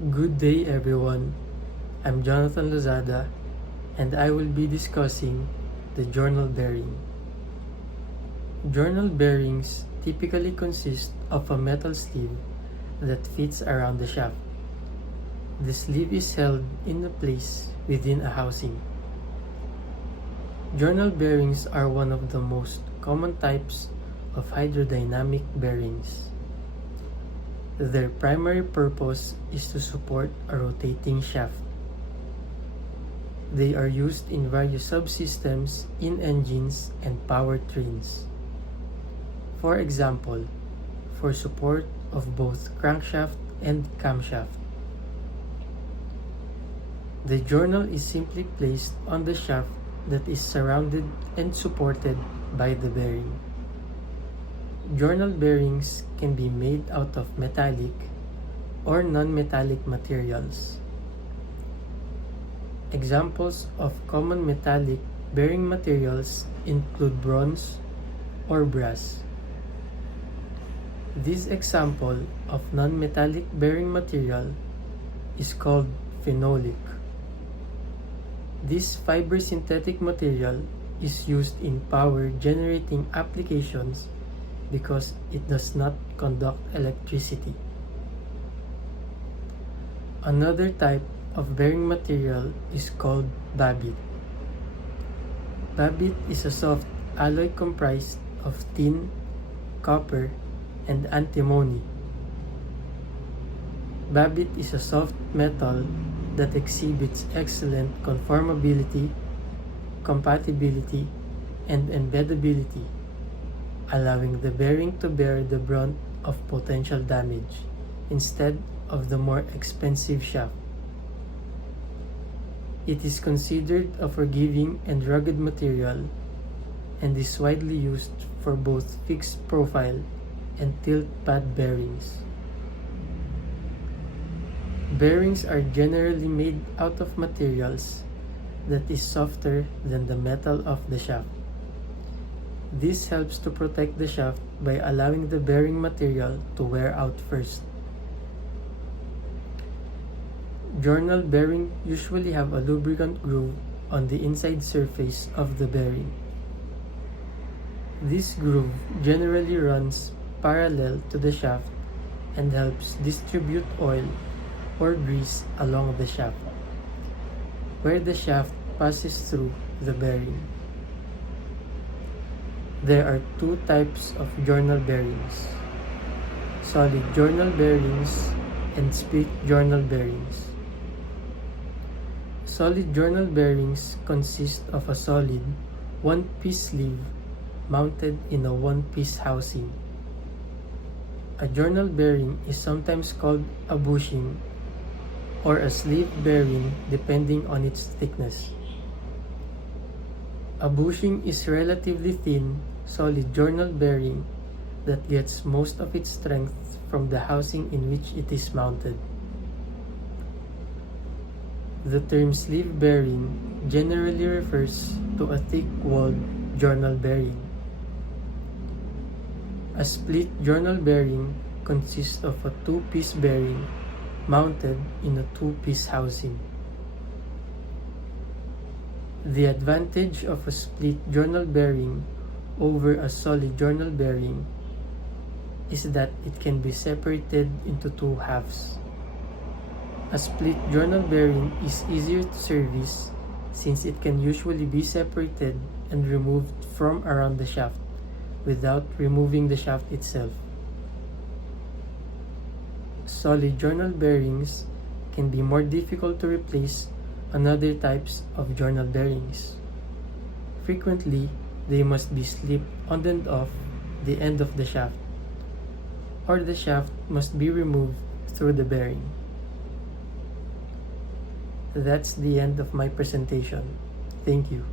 Good day everyone, I'm Jonathan Lozada and I will be discussing the journal bearing. Journal bearings typically consist of a metal sleeve that fits around the shaft. The sleeve is held in place within a housing. Journal bearings are one of the most common types of hydrodynamic bearings. Their primary purpose is to support a rotating shaft. They are used in various subsystems in engines and powertrains. For example, for support of both crankshaft and camshaft. The journal is simply placed on the shaft that is surrounded and supported by the bearing. Journal bearings can be made out of metallic or non-metallic materials. Examples of common metallic bearing materials include bronze or brass. This example of non-metallic bearing material is called phenolic. This fiber synthetic material is used in power generating applications because it does not conduct electricity. Another type of bearing material is called babbitt. Babbitt is a soft alloy comprised of tin, copper, and antimony. Babbitt is a soft metal that exhibits excellent conformability, compatibility, and embeddability, allowing the bearing to bear the brunt of potential damage instead of the more expensive shaft. It is considered a forgiving and rugged material and is widely used for both fixed profile and tilt pad bearings. Bearings are generally made out of materials that is softer than the metal of the shaft. This helps to protect the shaft by allowing the bearing material to wear out first. Journal bearings usually have a lubricant groove on the inside surface of the bearing. This groove generally runs parallel to the shaft and helps distribute oil or grease along the shaft, where the shaft passes through the bearing. There are two types of journal bearings: solid journal bearings and split journal bearings. Solid journal bearings consist of a solid, one-piece sleeve mounted in a one-piece housing. A journal bearing is sometimes called a bushing or a sleeve bearing depending on its thickness. A bushing is relatively thin, solid journal bearing that gets most of its strength from the housing in which it is mounted. The term sleeve bearing generally refers to a thick-walled journal bearing. A split journal bearing consists of a two-piece bearing mounted in a two-piece housing. The advantage of a split journal bearing over a solid journal bearing is that it can be separated into two halves. A split journal bearing is easier to service since it can usually be separated and removed from around the shaft without removing the shaft itself. Solid journal bearings can be more difficult to replace on other types of journal bearings. Frequently, they must be slipped on and off the end of the shaft, or the shaft must be removed through the bearing. That's the end of my presentation. Thank you.